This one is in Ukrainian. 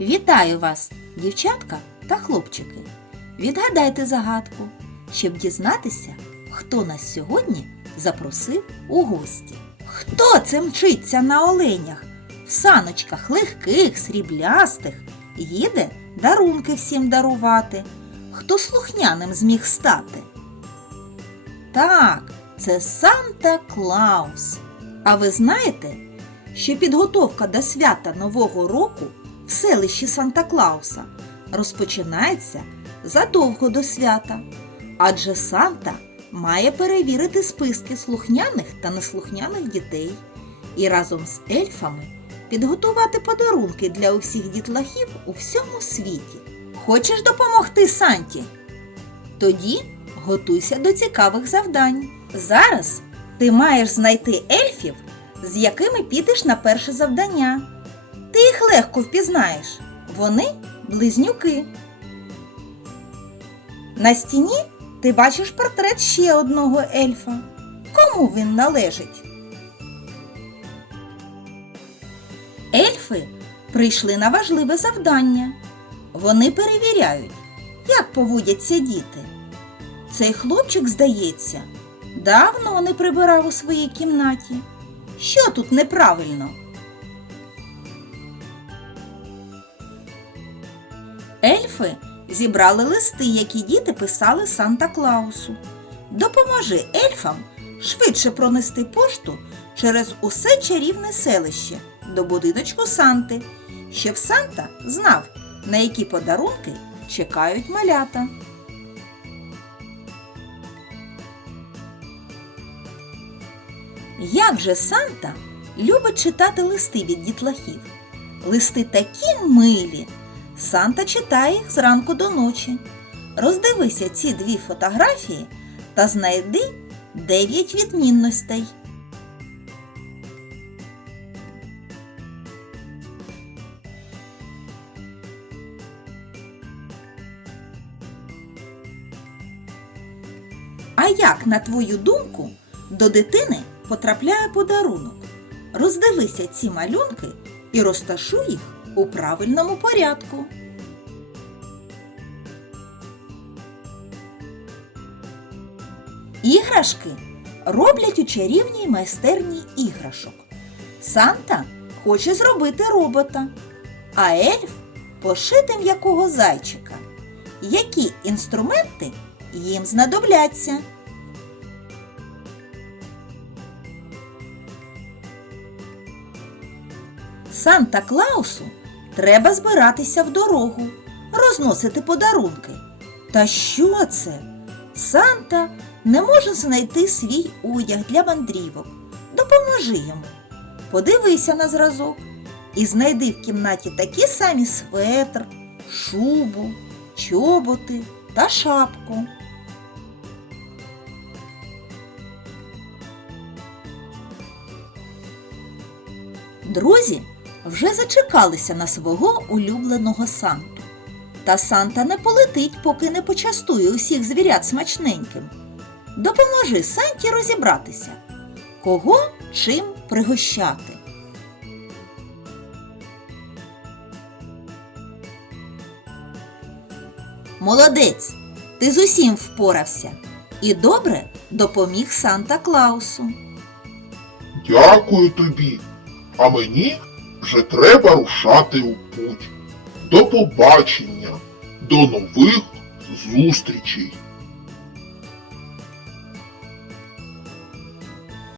Вітаю вас, дівчатка та хлопчики. Відгадайте загадку, щоб дізнатися, хто нас сьогодні запросив у гості. Хто це мчиться на оленях? В саночках легких, сріблястих, їде дарунки всім дарувати. Хто слухняним зміг стати? Так, це Санта Клаус. А ви знаєте, що підготовка до свята Нового року в селищі Санта Клауса розпочинається задовго до свята, адже Санта має перевірити списки слухняних та неслухняних дітей і разом з ельфами підготувати подарунки для усіх дітлахів у всьому світі. Хочеш допомогти Санті? Тоді готуйся до цікавих завдань. Зараз ти маєш знайти ельфів, з якими підеш на перше завдання. Ти їх легко впізнаєш. Вони близнюки. На стіні ти бачиш портрет ще одного ельфа. Кому він належить? Ельфи прийшли на важливе завдання. Вони перевіряють, як поводяться діти. Цей хлопчик, здається, давно не прибирав у своїй кімнаті. Що тут неправильно? Ельфи зібрали листи, які діти писали Санта Клаусу. Допоможи ельфам швидше пронести пошту через усе чарівне селище до будиночку Санти, щоб Санта знав, на які подарунки чекають малята. Як же Санта любить читати листи від дітлахів? Листи такі милі. Санта читає їх зранку до ночі. Роздивися ці дві фотографії та знайди дев'ять відмінностей. А як, на твою думку, до дитини потрапляє подарунок? Роздивися ці малюнки і розташуй їх у правильному порядку. Іграшки роблять у чарівній майстерні іграшок. Санта хоче зробити робота, а ельф пошити м'якого зайчика. Які інструменти їм знадобляться? Санта Клаусу треба збиратися в дорогу, розносити подарунки. Та що це? Санта не може знайти свій одяг для мандрівок. Допоможи йому. Подивися на зразок і знайди в кімнаті такі самі светр, шубу, чоботи та шапку. Друзі вже зачекалися на свого улюбленого Санту. Та Санта не полетить, поки не почастує усіх звірят смачненьким. Допоможи Санті розібратися, кого чим пригощати. Молодець, ти з усім впорався і добре допоміг Санта Клаусу. Дякую тобі. А мені вже треба рушати у путь. До побачення, до нових зустрічей.